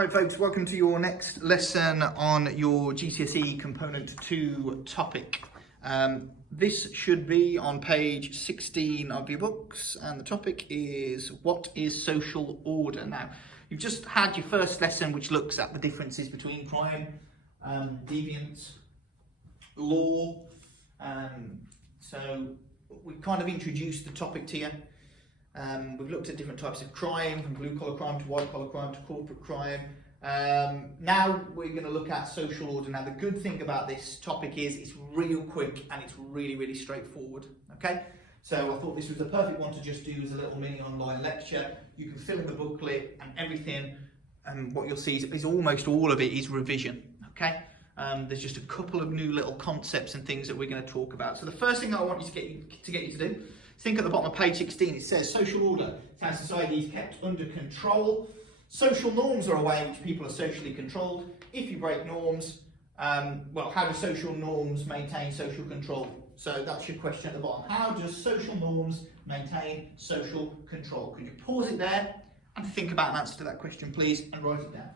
Right folks, welcome to your next lesson on your GCSE Component 2 topic. This should be on page 16 of your books, and the topic is what is social order. Now, you've just had your first lesson which looks at the differences between crime, deviance, law, so we've kind of introduced the topic to you. We've looked at different types of crime, from blue collar crime to white collar crime to corporate crime. Now we're going to look at social order. Now the good thing about this topic is it's real quick and it's really straightforward. Okay, so I thought this was the perfect one to just do as a little mini online lecture. You can fill in the booklet and everything, and what you'll see is almost all of it is revision. Okay, there's just a couple of new little concepts and things that we're going to talk about. So the first thing that I want you to get you to do, think at the bottom of page 16, it says social order is how society is kept under control. Social norms are a way in which people are socially controlled. If you break norms, well, how do social norms maintain social control? So that's your question at the bottom. How does social norms maintain social control? Could you pause it there and think about an answer to that question, please, and write it down.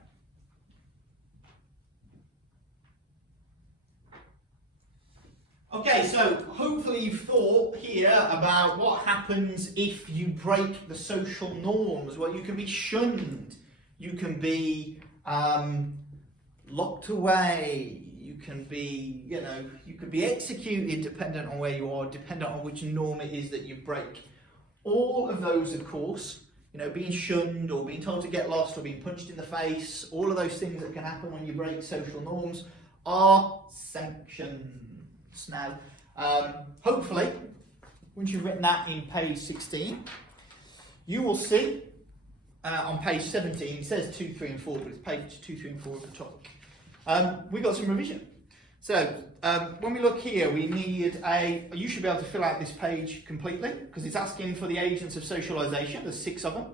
Okay, so hopefully you've thought here about what happens if you break the social norms. Well, you can be shunned, you can be locked away, you can be, you could be executed dependent on where you are, dependent on which norm it is that you break. All of those, of course, being shunned or being told to get lost or being punched in the face, all of those things that can happen when you break social norms are sanctions. Now, hopefully, once you've written that in page 16, you will see on page 17, it says 2, 3 and 4, but it's page 2, 3 and 4 of the topic. We've got some revision. So, when we look here, we need you should be able to fill out this page completely, because it's asking for the agents of socialization. There's 6 of them.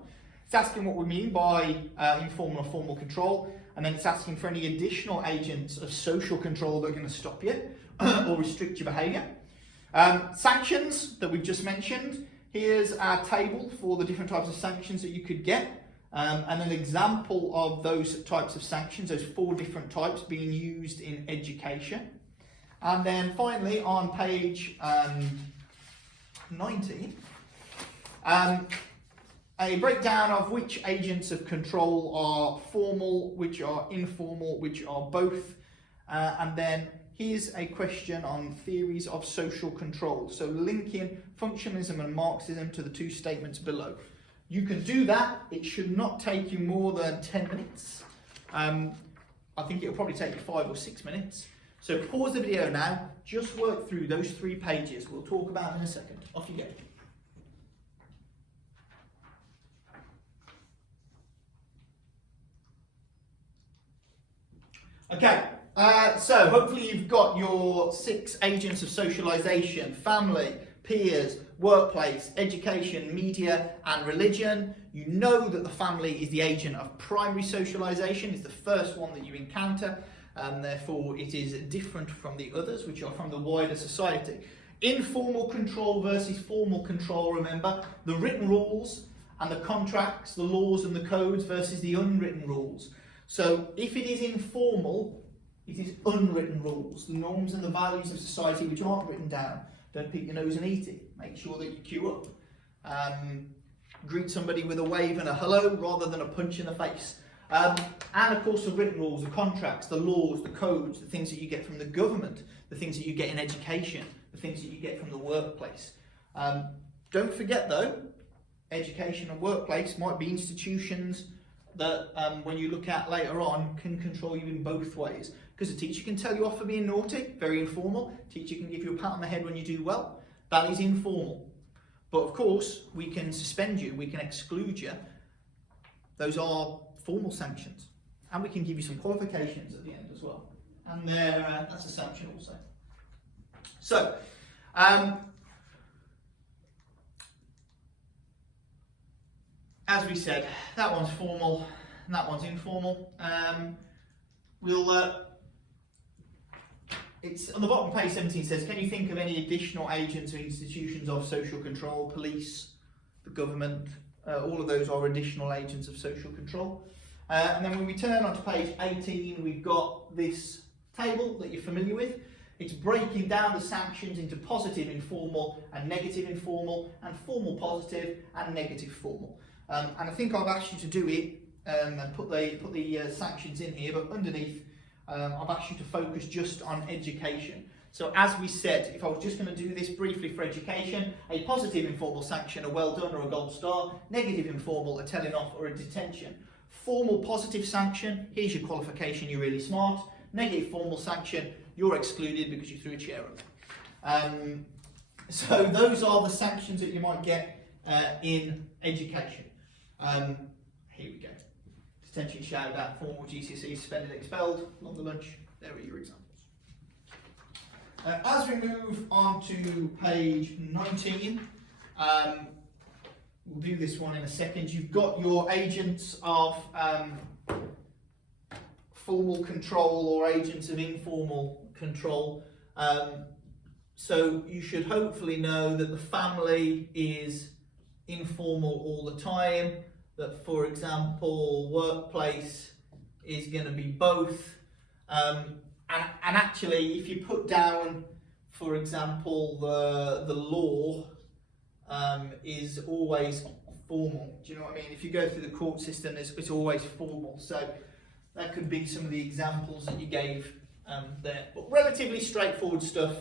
It's asking what we mean by informal or formal control, and then it's asking for any additional agents of social control that are going to stop you or restrict your behaviour. Sanctions that we've just mentioned. Here's our table for the different types of sanctions that you could get, and an example of those types of sanctions, those 4 different types being used in education. And then finally on page 19, a breakdown of which agents of control are formal, which are informal, which are both, and then here's a question on theories of social control. So linking functionalism and Marxism to the 2 statements below. You can do that. It should not take you more than 10 minutes. I think it'll probably take you 5 or 6 minutes. So pause the video now. Just work through those 3 pages. We'll talk about them in a second. Off you go. Okay. So hopefully you've got your 6 agents of socialization: family, peers, workplace, education, media and religion. You know that the family is the agent of primary socialization, it's the first one that you encounter, and therefore it is different from the others, which are from the wider society. Informal control versus formal control, remember, the written rules and the contracts, the laws and the codes versus the unwritten rules. So if it is informal, it is unwritten rules, the norms and the values of society which aren't written down. Don't pick your nose and eat it. Make sure that you queue up. Greet somebody with a wave and a hello rather than a punch in the face. And of course the written rules, the contracts, the laws, the codes, the things that you get from the government, the things that you get in education, the things that you get from the workplace. Don't forget though, education and workplace might be institutions that when you look at later on can control you in both ways. Because a teacher can tell you off for being naughty, very informal. Teacher can give you a pat on the head when you do well. That is informal. But of course, we can suspend you, we can exclude you. Those are formal sanctions. And we can give you some qualifications at the end as well. And that's a sanction also. So, as we said, that one's formal and that one's informal. It's on the bottom of page 17 says, can you think of any additional agents or institutions of social control? Police, the government, all of those are additional agents of social control. And then when we turn onto page 18, we've got this table that you're familiar with. It's breaking down the sanctions into positive informal and negative informal, and formal positive and negative formal. And I think I've asked you to do it and put the sanctions in here, but underneath I've asked you to focus just on education. So as we said, if I was just going to do this briefly for education, a positive informal sanction, a well done or a gold star, negative informal, a telling off or a detention. Formal positive sanction, here's your qualification, you're really smart. Negative formal sanction, you're excluded because you threw a chair up. So those are the sanctions that you might get in education. Here we go. Detention, shouted at, formal GCSE, suspended, expelled, longer lunch, there are your examples. As we move on to page 19, we'll do this one in a second. You've got your agents of formal control or agents of informal control. So you should hopefully know that the family is informal all the time, that, for example, workplace is going to be both. And actually, if you put down, for example, the law is always formal. Do you know what I mean? If you go through the court system, it's always formal. So that could be some of the examples that you gave there. But relatively straightforward stuff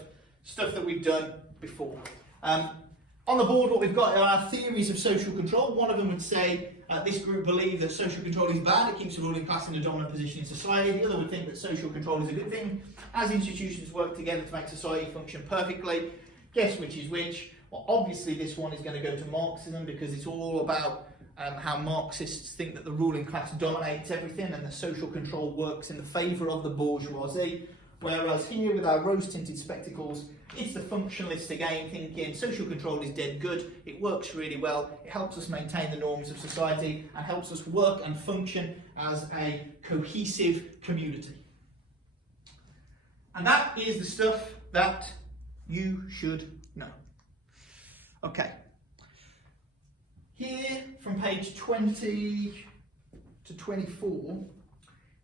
that we've done before. On the board, what we've got are our theories of social control. One of them would say this group believe that social control is bad, it keeps the ruling class in a dominant position in society. The other would think that social control is a good thing, as institutions work together to make society function perfectly. Guess which is which? Well, obviously this one is going to go to Marxism, because it's all about how Marxists think that the ruling class dominates everything and the social control works in the favour of the bourgeoisie. Whereas here, with our rose-tinted spectacles, it's the functionalist again, thinking social control is dead good, it works really well, it helps us maintain the norms of society and helps us work and function as a cohesive community. And that is the stuff that you should know. Okay. Here, from page 20 to 24,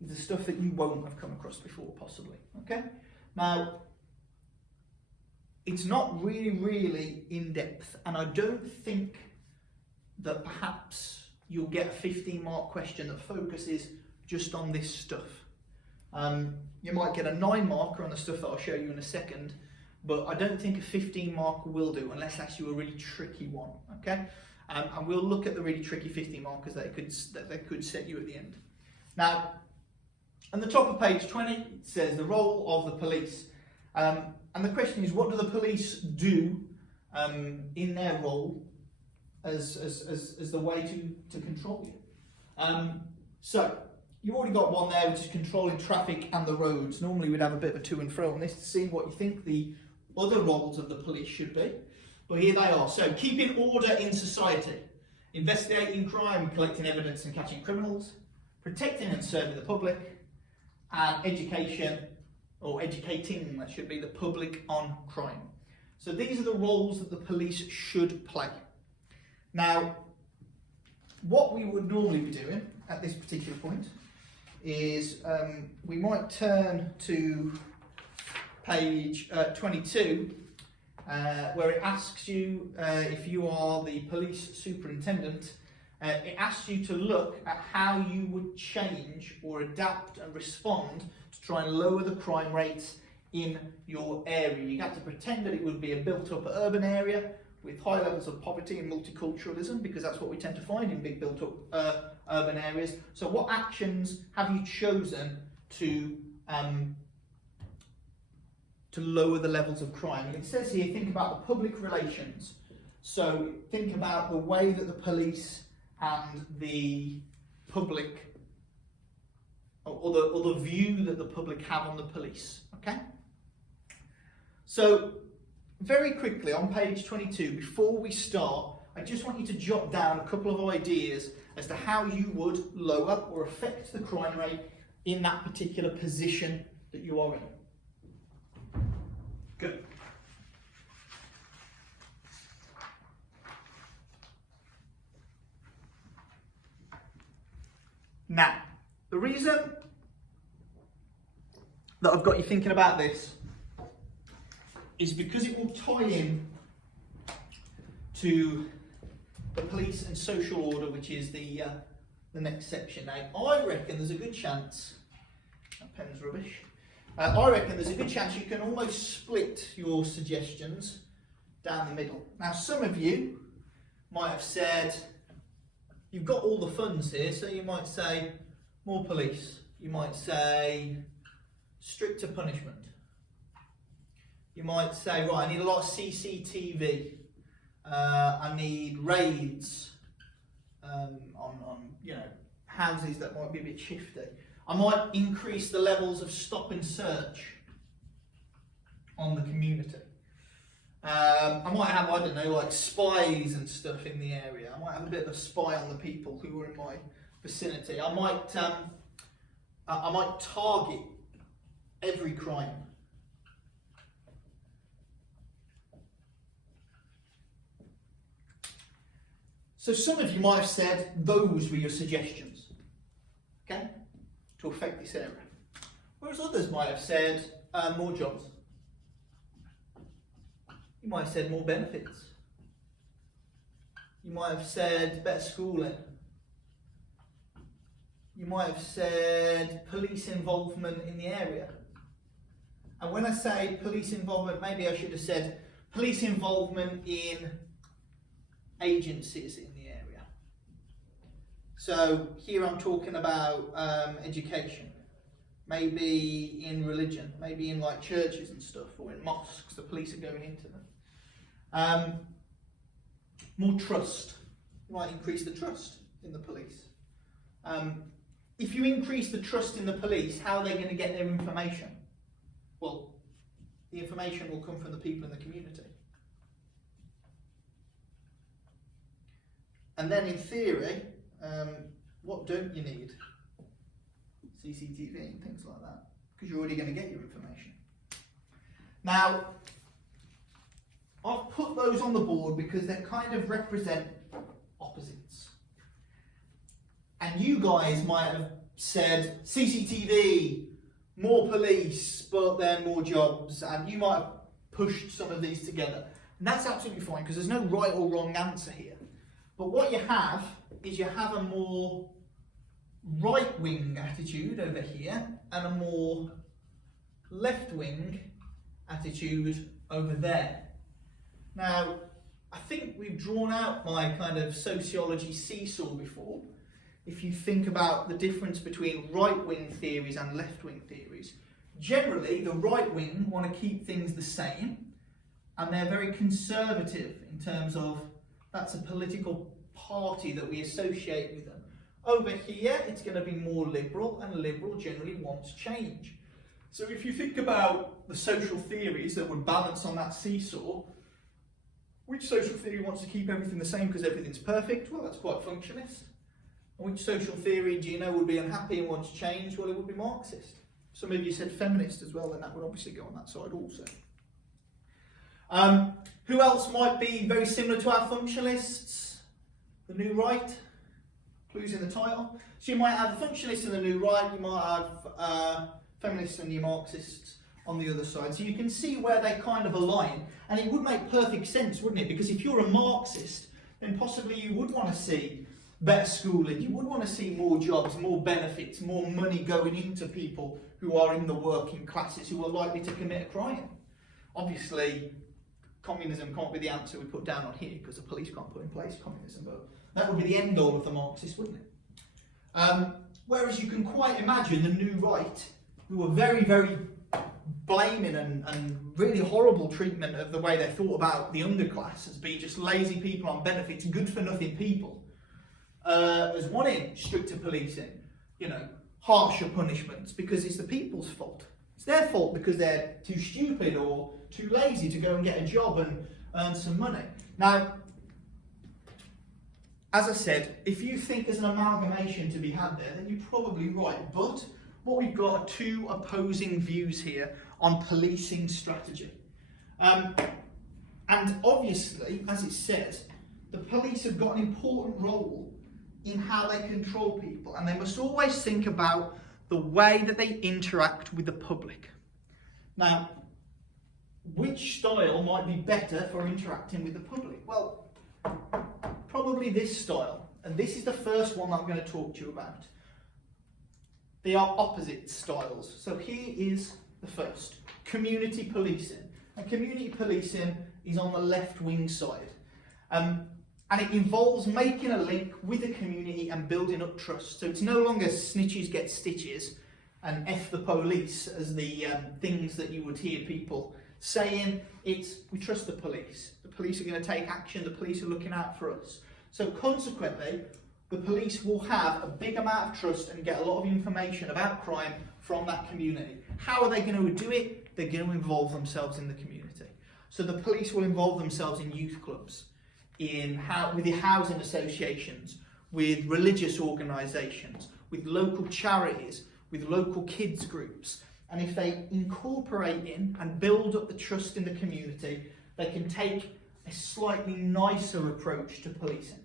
is the stuff that you won't have come across before, possibly. Okay? Now, it's not really in-depth, and I don't think that perhaps you'll get a 15-mark question that focuses just on this stuff. You might get a 9-marker on the stuff that I'll show you in a second, but I don't think a 15-marker will do, unless that's you a really tricky one. Okay? And we'll look at the really tricky 15-markers that they could set you at the end. Now, on the top of page 20, it says the role of the police. And the question is, what do the police do in their role as the way to control you? So, you've already got one there, which is controlling traffic and the roads. Normally we'd have a bit of a to and fro on this to see what you think the other roles of the police should be. But here they are. So, keeping order in society, investigating crime, collecting evidence and catching criminals, protecting and serving the public, and education, or educating, that should be, the public on crime. So these are the roles that the police should play. Now, what we would normally be doing at this particular point is we might turn to page 22, where it asks you, if you are the police superintendent, it asks you to look at how you would change or adapt and respond to try and lower the crime rates in your area. You have to pretend that it would be a built-up urban area with high levels of poverty and multiculturalism, because that's what we tend to find in big built-up urban areas. So what actions have you chosen to lower the levels of crime? And it says here, think about the public relations. So think about the way that the police and the public, or the view that the public have on the police. Okay? So, very quickly on page 22, before we start, I just want you to jot down a couple of ideas as to how you would lower or affect the crime rate in that particular position that you are in. Good. Now, The reason that I've got you thinking about this is because it will tie in to the police and social order, which is the next section. Now, I reckon there's a good chance, that pen's rubbish, I reckon there's a good chance you can almost split your suggestions down the middle. Now, some of you might have said, you've got all the funds here, so you might say more police, you might say stricter punishment, you might say, right, I need a lot of CCTV, I need raids on houses that might be a bit shifty. I might increase the levels of stop and search on the community. I might have, I don't know, like spies and stuff in the area. I might have a bit of a spy on the people who are in my vicinity. I might target every crime. So some of you might have said those were your suggestions, okay, to affect this area. Whereas others might have said more jobs. You might have said more benefits. You might have said better schooling. You might have said police involvement in the area. And when I say police involvement, maybe I should have said police involvement in agencies in the area. So here I'm talking about education, maybe in religion, maybe in like churches and stuff, or in mosques, the police are going into them. More trust. You might increase the trust in the police. If you increase the trust in the police, how are they going to get their information? Well, the information will come from the people in the community. And then in theory, what don't you need? CCTV and things like that, because you're already going to get your information. Now, I've put those on the board because they kind of represent opposites. And you guys might have said CCTV, more police, but then more jobs, and you might have pushed some of these together. And that's absolutely fine, because there's no right or wrong answer here. But what you have is you have a more right-wing attitude over here and a more left-wing attitude over there. Now, I think we've drawn out my kind of sociology seesaw before. If you think about the difference between right-wing theories and left-wing theories, generally the right-wing want to keep things the same, and they're very conservative in terms of that's a political party that we associate with them. Over here, it's going to be more liberal, and liberal generally wants change. So if you think about the social theories that would balance on that seesaw, which social theory wants to keep everything the same because everything's perfect? Well, that's quite functionalist. And which social theory do you know would be unhappy and wants change? Well, it would be Marxist. Some of you said feminist as well, and that would obviously go on that side also. Who else might be very similar to our functionalists? The New Right. Clues in the title. So you might have the functionalists and the New Right, you might have feminists and new Marxists on the other side. So you can see where they kind of align. And it would make perfect sense, wouldn't it? Because if you're a Marxist, then possibly you would want to see better schooling, you would want to see more jobs, more benefits, more money going into people who are in the working classes who are likely to commit a crime. Obviously, communism can't be the answer we put down on here because the police can't put in place communism, but that would be the end all of the Marxists, wouldn't it? Whereas you can quite imagine the New Right, who were very, very blaming and really horrible treatment of the way they thought about the underclass as being just lazy people on benefits, good for nothing people, as wanting stricter policing, harsher punishments because it's the people's fault. It's their fault because they're too stupid or too lazy to go and get a job and earn some money. Now, as I said, if you think there's an amalgamation to be had there, then you're probably right. But what we've got are two opposing views here on policing strategy. And obviously, as it says, the police have got an important role in how they control people, and they must always think about the way that they interact with the public. Now, which style might be better for interacting with the public? Well, probably this style, and this is the first one I'm going to talk to you about. They are opposite styles. So here is the first, community policing. And community policing is on the left-wing side. And it involves making a link with the community and building up trust. So it's no longer snitches get stitches and F the police as the things that you would hear people saying. It's, we trust the police. The police are going to take action. The police are looking out for us. So consequently, the police will have a big amount of trust and get a lot of information about crime from that community. How are they going to do it? They're going to involve themselves in the community. So the police will involve themselves in youth clubs, with the housing associations, with religious organisations, with local charities, with local kids groups. And if they incorporate in and build up the trust in the community, they can take a slightly nicer approach to policing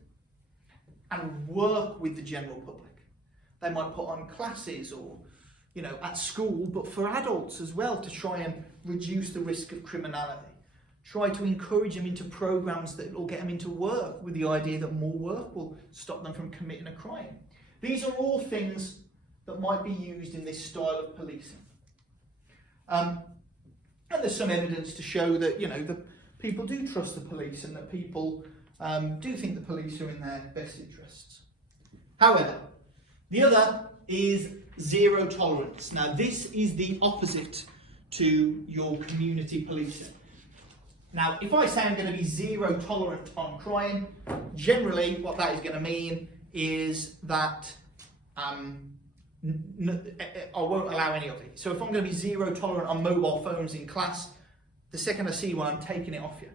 and work with the general public. They might put on classes or, at school, but for adults as well, to try and reduce the risk of criminality. Try to encourage them into programs that will get them into work, with the idea that more work will stop them from committing a crime. These are all things that might be used in this style of policing. And there's some evidence to show that, that people do trust the police and that people do think the police are in their best interests. However, the other is zero tolerance. Now, this is the opposite to your community policing. Now, if I say I'm going to be zero tolerant on crime, generally what that is going to mean is that I won't allow any of it. So if I'm going to be zero tolerant on mobile phones in class, the second I see one, I'm taking it off you.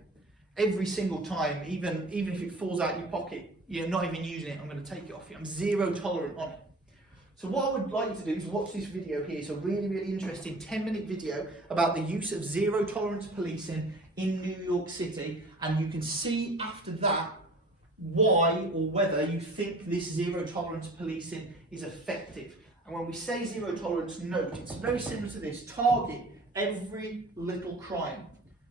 Every single time, even if it falls out your pocket, you're not even using it, I'm going to take it off you. I'm zero tolerant on it. So what I would like you to do is watch this video here. It's a really, really interesting 10-minute video about the use of zero tolerance policing in New York City, and you can see after that why or whether you think this zero tolerance policing is effective. And when we say zero tolerance, note, it's very similar to this. Target every little crime.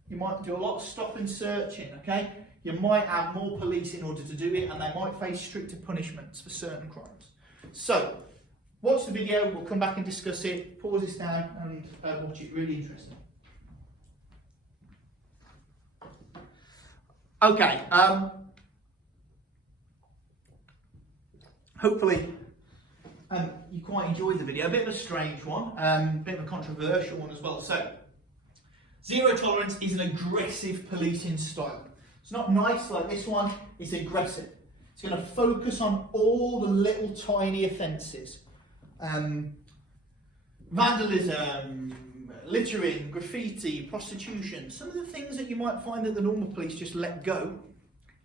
You might do a lot of stop and searching, okay? You might have more police in order to do it, and they might face stricter punishments for certain crimes. So, watch the video, we'll come back and discuss it. Pause this down and watch it, really interesting. Okay, hopefully you quite enjoyed the video. A bit of a strange one, a bit of a controversial one as well. So, zero tolerance is an aggressive policing style. It's not nice like this one, it's aggressive. It's going to focus on all the little tiny offences. Vandalism, littering, graffiti, prostitution, some of the things that you might find that the normal police just let go,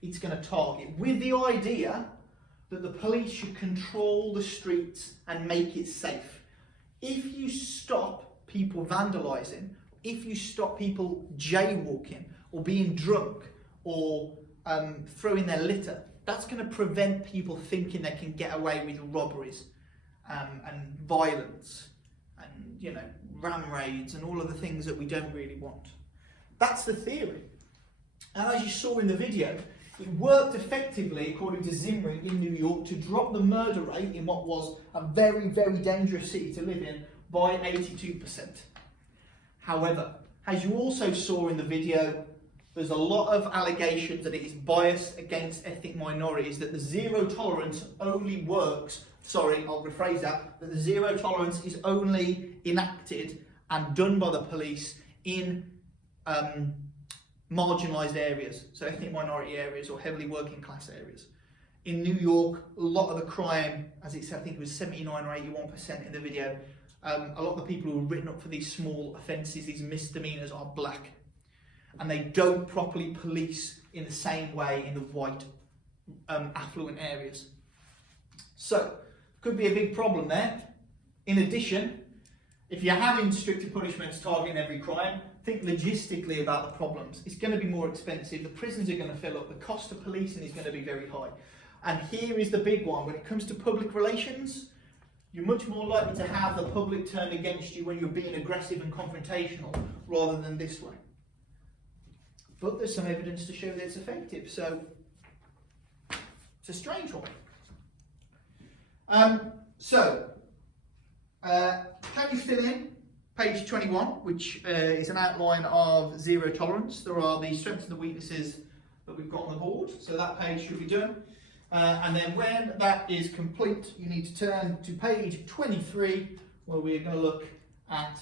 it's going to target, with the idea that the police should control the streets and make it safe. If you stop people vandalising, if you stop people jaywalking or being drunk or throwing their litter, that's going to prevent people thinking they can get away with robberies and violence and, ram raids and all of the things that we don't really want. That's the theory. And as you saw in the video, it worked effectively, according to Zimring in New York, to drop the murder rate in what was a very, very dangerous city to live in by 82%. However, as you also saw in the video, there's a lot of allegations that it is biased against ethnic minorities, that the zero tolerance only works, I'll rephrase that the zero tolerance is only enacted and done by the police in marginalised areas, so ethnic minority areas or heavily working class areas. In New York, a lot of the crime, as it said, I think it was 79 or 81% in the video, a lot of the people who were written up for these small offences, these misdemeanours, are black. And they don't properly police in the same way in the white, affluent areas. So, could be a big problem there. In addition, if you're having stricter punishments targeting every crime, think logistically about the problems. It's going to be more expensive, the prisons are going to fill up, the cost of policing is going to be very high. And here is the big one. When it comes to public relations, you're much more likely to have the public turned against you when you're being aggressive and confrontational rather than this way. But there's some evidence to show that it's effective, so it's a strange one. Can you fill in page 21, which is an outline of zero tolerance? There are the strengths and the weaknesses that we've got on the board, so that page should be done. And then when that is complete, you need to turn to page 23, where we're going to look at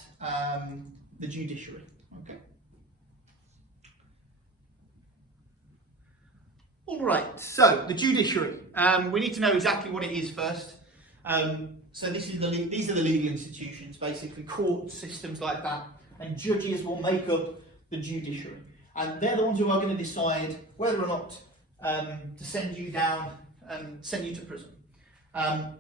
the judiciary. Okay. All right, so the judiciary. We need to know exactly what it is first. So these are the legal institutions, basically court systems like that, and judges will make up the judiciary, and they're the ones who are going to decide whether or not to send you down and send you to prison, and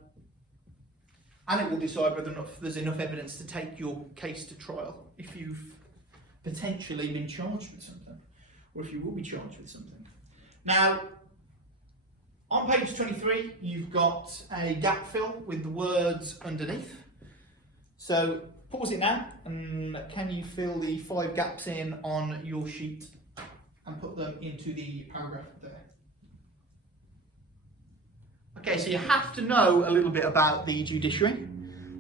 it will decide whether or not there's enough evidence to take your case to trial if you've potentially been charged with something, or if you will be charged with something. Now, on page 23, you've got a gap fill with the words underneath. So pause it now, and can you fill the 5 gaps in on your sheet and put them into the paragraph there? Okay, so you have to know a little bit about the judiciary.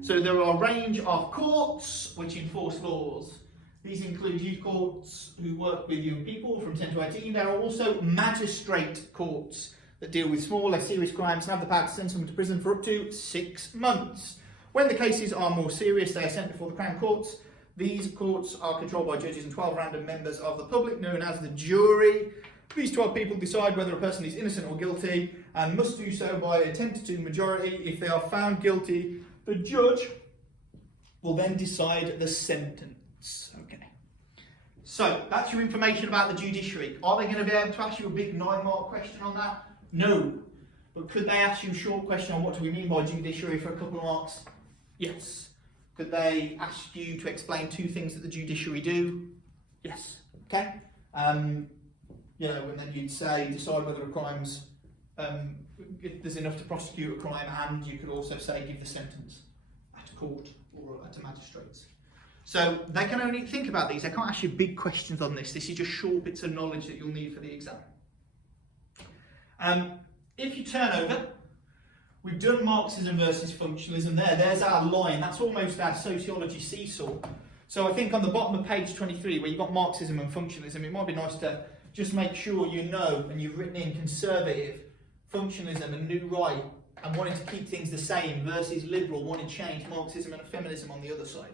So there are a range of courts which enforce laws. These include youth courts who work with young people from 10 to 18. There are also magistrate courts that deal with small, less serious crimes and have the power to send someone to prison for up to 6 months. When the cases are more serious, they are sent before the Crown Courts. These courts are controlled by judges and 12 random members of the public, known as the jury. These 12 people decide whether a person is innocent or guilty, and must do so by a 10-2 majority. If they are found guilty, the judge will then decide the sentence. Okay. So that's your information about the judiciary. Are they going to be able to ask you a big 9-mark question on that? No. But could they ask you a short question on what do we mean by judiciary for a couple of marks? Yes. Could they ask you to explain 2 things that the judiciary do? Yes. Okay. And then you'd say decide whether a crime's if there's enough to prosecute a crime, and you could also say give the sentence at a court or at a magistrate's. So they can only think about these. They can't ask you big questions on this. This is just short bits of knowledge that you'll need for the exam. If you turn over, we've done Marxism versus functionalism there. There's our line. That's almost our sociology seesaw. So I think on the bottom of page 23, where you've got Marxism and functionalism, it might be nice to just make sure you know, and you've written in conservative, functionalism and new right, and wanting to keep things the same, versus liberal, wanting to change Marxism and feminism on the other side.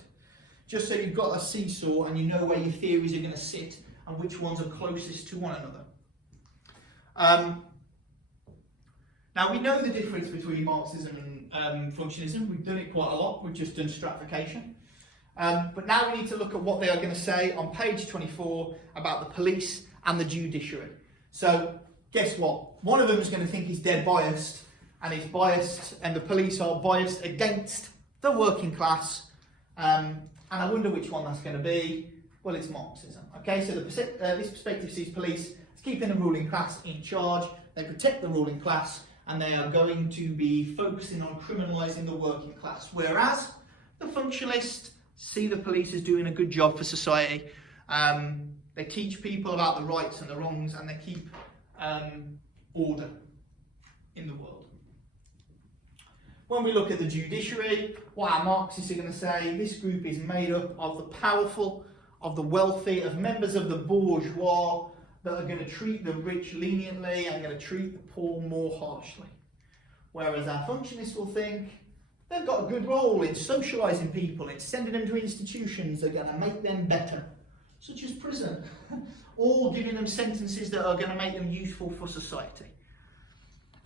Just so you've got a seesaw and you know where your theories are going to sit and which ones are closest to one another. Now we know the difference between Marxism and functionalism. We've done it quite a lot. We've just done stratification. But now we need to look at what they are going to say on page 24 about the police and the judiciary. So guess what? One of them is going to think he's dead biased, and he's biased, and the police are biased against the working class. And I wonder which one that's going to be. Well, it's Marxism. Okay, so this perspective sees police as keeping the ruling class in charge. They protect the ruling class, and they are going to be focusing on criminalising the working class. Whereas the functionalists see the police as doing a good job for society. They teach people about the rights and the wrongs, and they keep order in the world. When we look at the judiciary, what our Marxists are going to say, this group is made up of the powerful, of the wealthy, of members of the bourgeois that are going to treat the rich leniently and going to treat the poor more harshly. Whereas our functionists will think they've got a good role in socialising people, in sending them to institutions that are going to make them better, such as prison, or giving them sentences that are going to make them useful for society.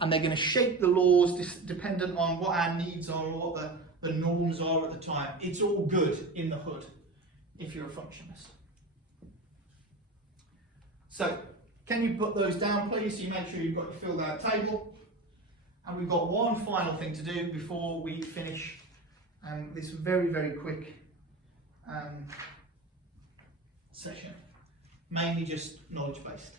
And they're going to shape the laws dependent on what our needs are or what the norms are at the time. It's all good in the hood if you're a functionist. So, can you put those down, please? So you make sure you've got your filled out table. And we've got one final thing to do before we finish this very, very quick session. Mainly just knowledge-based.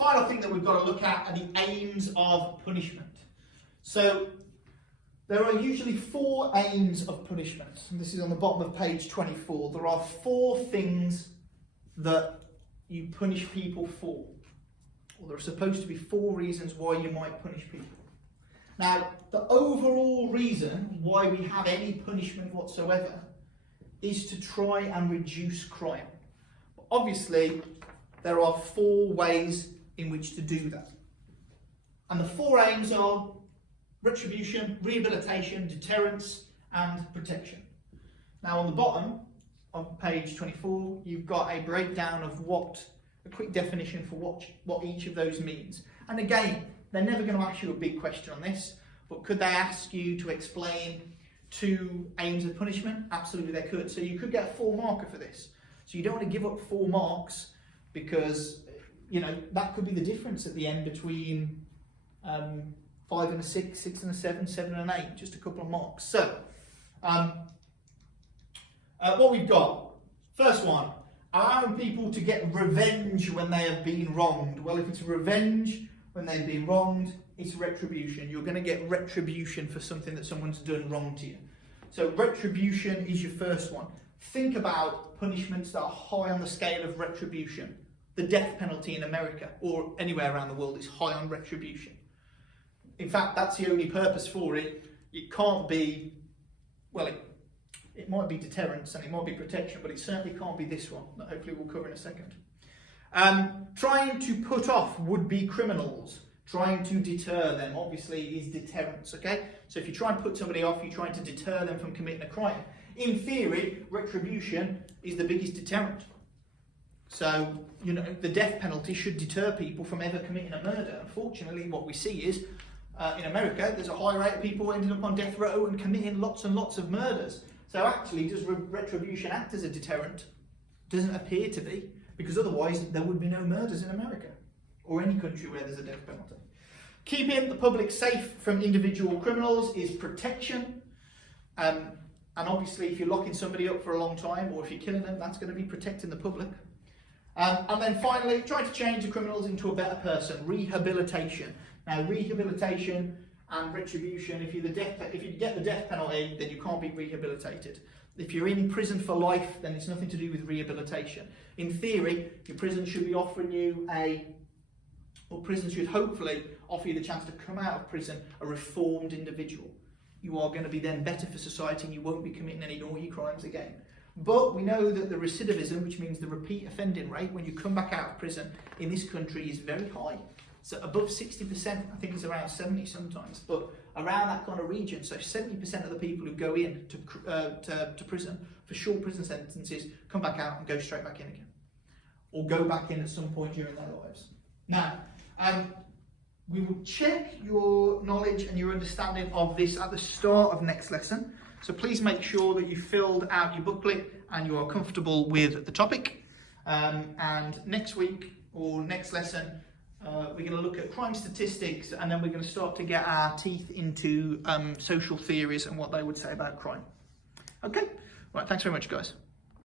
Final thing that we've got to look at are the aims of punishment. So there are usually 4 aims of punishment. And this is on the bottom of page 24. There are 4 things that you punish people for. Well, there are supposed to be 4 reasons why you might punish people. Now, the overall reason why we have any punishment whatsoever is to try and reduce crime. But obviously, there are 4 ways in which to do that. And the 4 aims are retribution, rehabilitation, deterrence, and protection. Now, on the bottom of page 24, you've got a breakdown of a quick definition for what each of those means. And again, they're never going to ask you a big question on this, but could they ask you to explain 2 aims of punishment? Absolutely they could. So you could get a 4 marker for this. So you don't want to give up 4 marks because, you know, that could be the difference at the end between 5 and a 6, 6 and a 7, 7 and an 8, just a couple of marks. So, what we've got, first one, allowing people to get revenge when they have been wronged. Well, if it's revenge when they've been wronged, it's retribution. You're going to get retribution for something that someone's done wrong to you. So retribution is your first one. Think about punishments that are high on the scale of retribution. The death penalty in America or anywhere around the world is high on retribution. In fact, that's the only purpose for it. It can't be, well, it might be deterrence and it might be protection, but it certainly can't be this one that hopefully we'll cover in a second. Trying to put off would-be criminals, trying to deter them, obviously, is deterrence, okay? So if you try and put somebody off, you're trying to deter them from committing a crime. In theory, retribution is the biggest deterrent. So, you know, the death penalty should deter people from ever committing a murder. Unfortunately, what we see is, in America, there's a high rate of people ending up on death row and committing lots and lots of murders. So actually, does retribution act as a deterrent? Doesn't appear to be, because otherwise there would be no murders in America, or any country where there's a death penalty. Keeping the public safe from individual criminals is protection. And obviously, if you're locking somebody up for a long time, or if you're killing them, that's going to be protecting the public. And then finally, trying to change the criminals into a better person, rehabilitation. Now, rehabilitation and retribution, if you get the death penalty, then you can't be rehabilitated. If you're in prison for life, then it's nothing to do with rehabilitation. In theory, your prison should be offering you prison should hopefully offer you the chance to come out of prison a reformed individual. You are going to be then better for society and you won't be committing any naughty crimes again. But we know that the recidivism, which means the repeat offending rate when you come back out of prison in this country, is very high. So above 60%, I think it's around 70 sometimes, but around that kind of region. So 70% of the people who go in to prison for short prison sentences come back out and go straight back in again, or go back in at some point during their lives. Now, we will check your knowledge and your understanding of this at the start of next lesson. So please make sure that you filled out your booklet and you are comfortable with the topic. And next week or next lesson, we're going to look at crime statistics, and then we're going to start to get our teeth into social theories and what they would say about crime. Okay, right, thanks very much, guys.